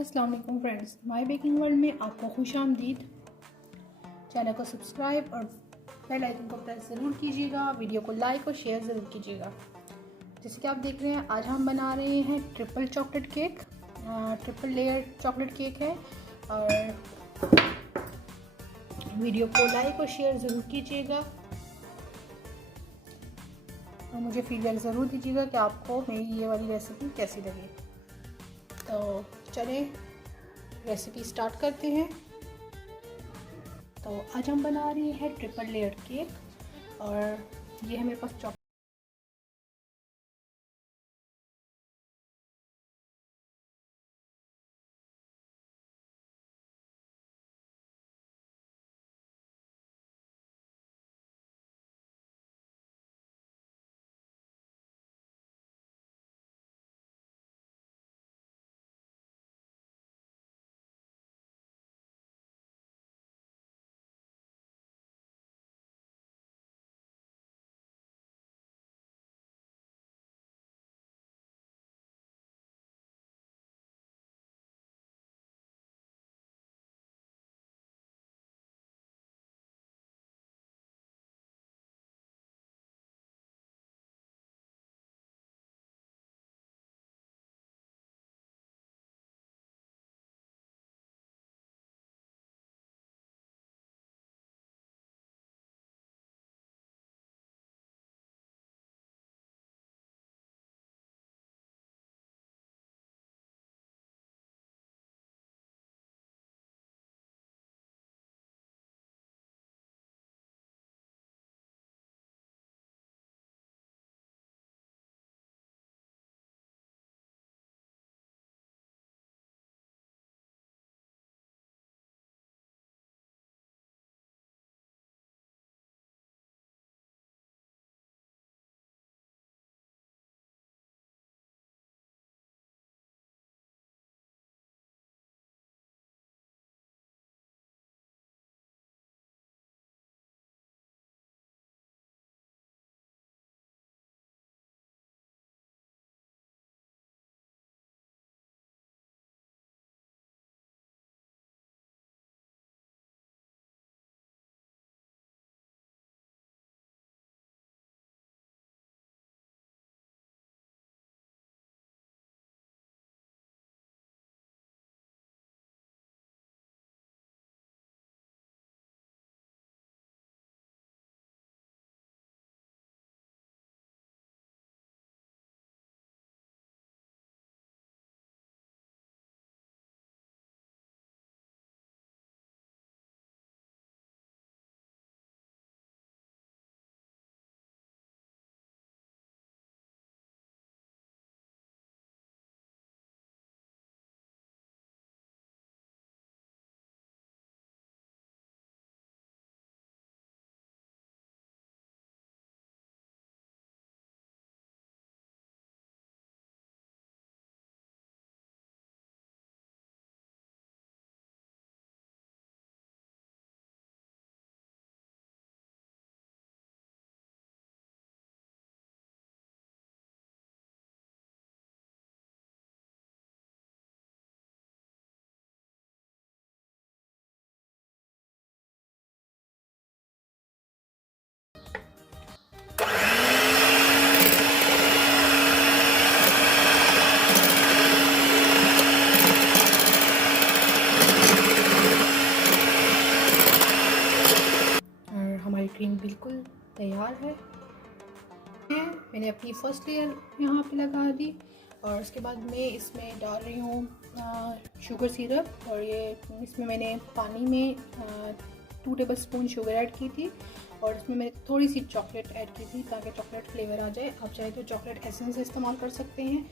अस्सलाम वालेकुम friends, my baking world में आपको खुशामदीद। चैनल को सब्सक्राइब और बेल आइकन को प्रेस ज़रूर कीजिएगा। वीडियो को लाइक और शेयर ज़रूर कीजिएगा। जैसे कि आप देख रहे हैं, आज हम बना रहे हैं triple chocolate cake. Triple layer chocolate cake है और वीडियो को लाइक और शेयर ज़रूर कीजिएगा और मुझे फीडबैक ज़रूर दीजिएगा कि आपको मेरी ये वाली रेसिपी कैसी लगी। तो चलें रेसिपी स्टार्ट करते हैं। तो आज हम बना रहे हैं ट्रिपल लेयर केक और ये है मेरे पास चॉकलेट। और हमारी क्रीम बिल्कुल तैयार है। मैंने अपनी फर्स्ट लेयर यहाँ पे लगा दी और उसके बाद मैं इसमें डाल रही हूँ शुगर सिरप। और ये इसमें मैंने पानी में 2 टेबलस्पून शुगर ऐड की थी और इसमें मैंने थोड़ी सी चॉकलेट ऐड की थी ताकि चॉकलेट फ्लेवर आ जाए। आप चाहे तो चॉकलेट एसेंस इस्तेमाल कर सकते हैं।